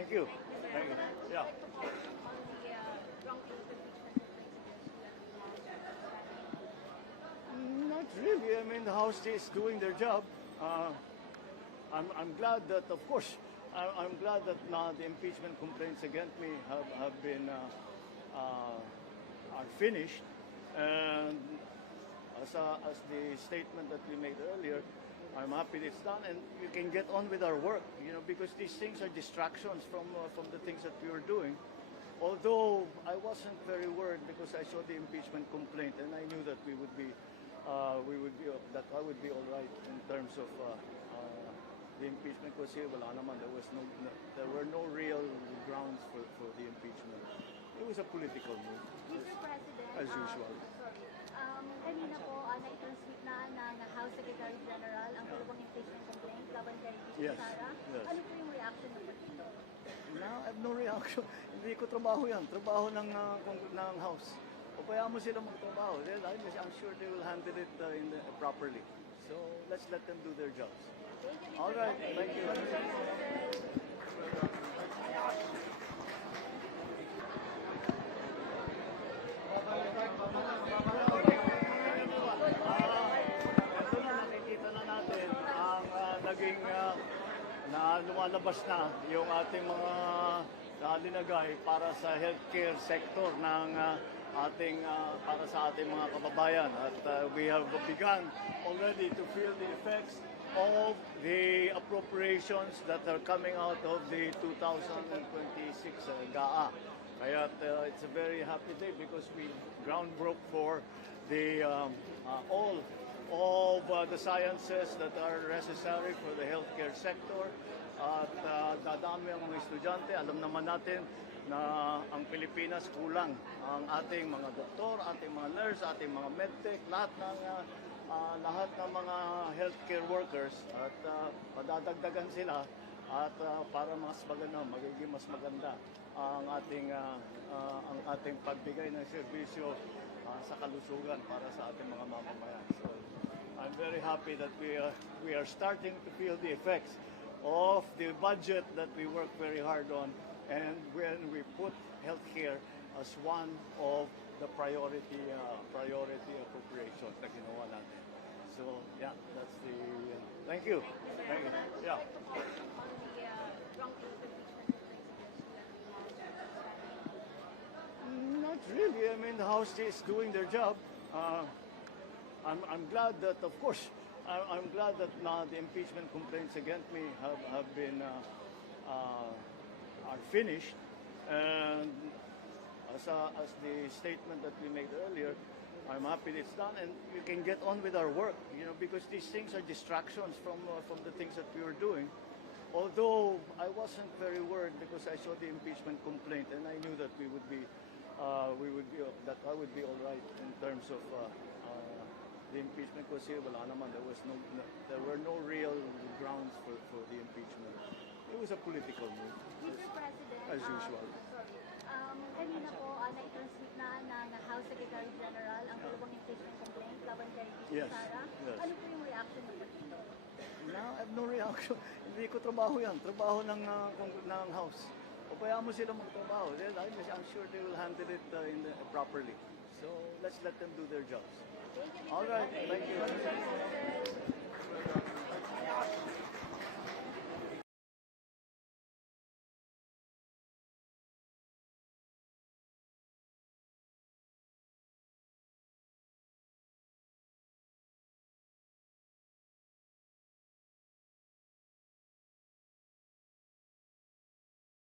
Thank you. Thank you. Yeah. Not really. I mean, the House is doing their job. I'm glad that, of course, I'm glad that now the impeachment complaints against me have been are finished, and as the statement that we made earlier, I'm happy it's done, and we can get on with our work. Because these things are distractions from the things that we were doing. Although I wasn't very worried because I saw the impeachment complaint, and I knew that that I would be all right in terms of the impeachment, kasi wala naman, there were no real grounds for the impeachment. It was a political move, Mr. President, as usual. sorry. Kanina po, na-transmit na House Secretary General ang dalawang impeachment complaint laban kay Yes, Sara. yes. Ano po yung reaction ng partido? No, I have no reaction. Hindi ko trabaho yan. Trabaho ng House. O kaya mo sila magtrabaho. I'm sure they will handle it properly. So let's let them do their jobs. Thank you, Mr. All right, President. thank you. Ito na, nakikita na natin ang naging na lumalabas na yung ating mga linagay para sa healthcare sector ng para sa ating mga kababayan. At we have begun already to feel the effects of the appropriations that are coming out of the 2026 GAA. Kaya it's a very happy day because we ground broke for the all of the sciences that are necessary for the healthcare sector. At dadami ang mga estudyante. Alam naman natin na ang Pilipinas kulang ang ating mga doktor, ating mga nurse, ating mga medtech, lahat ng mga healthcare workers, at padadagdagan sila at para magiging mas maganda ang ating pagbigay ng serbisyo sa kalusugan para sa ating mga mamamayan. So I'm very happy that we are starting to feel the effects of the budget that we work very hard on, and when we put healthcare as one of the priority appropriations na ginawa natin. So yeah, that's the thank you. Thank you. Yeah. Not really. I mean, the House is doing their job. I'm glad that, of course, I'm glad that now the impeachment complaints against me have been are finished, and as the statement that we made earlier, I'm happy it's done, and we can get on with our work. Because these things are distractions from the things that we were doing. Although I wasn't very worried because I saw the impeachment complaint, and I knew that that I would be all right in terms of the impeachment, kasi wala naman, there were no real grounds for the impeachment. It was a political move, Mr. President, as usual. sorry. Kanina po, na-transmit na House Secretary General ang dalawang impeachment complaint laban kay Yes, Sara. yes. Ano po yung reaction ng partido? No, I have no reaction. Hindi ko trabaho yan. Trabaho ng House. O kaya mo sila magtrabaho. I'm sure they will handle it properly. So let's let them do their jobs. Thank you, Mr. All right, President. thank you.